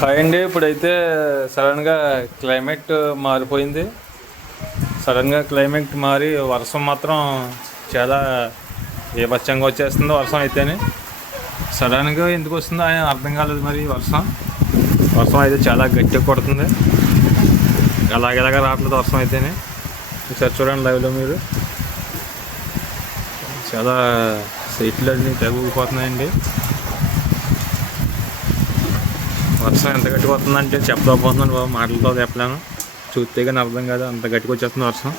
Hi అండి. ఇప్పుడైతే సడన్గా క్లైమేట్ మారిపోయింది. సడన్గా క్లైమేట్ మారి వర్షం మాత్రం చాలా బీభత్సంగా వచ్చేస్తుంది. వర్షం అయితేనే సడన్గా ఎందుకు వస్తుందో ఆయన అర్థం కాలేదు. మరి వర్షం అయితే చాలా గట్టిగా కొడుతుంది. అలాగేలాగా రావట్లేదు వర్షం అయితేనే. ఒకసారి చూడండి లైవ్లో మీరు. చాలా సైట్లు అన్నీ తెగిపోతున్నాయండి. వర్షం ఎంత గట్టిగా వస్తుందంటే చెప్పలేకపోతున్నాను బాబు, మాటలతో చెప్పలేను. చూస్తే కానీ అర్థం కాదు, అంత గట్టిగా వచ్చేస్తుంది వర్షం.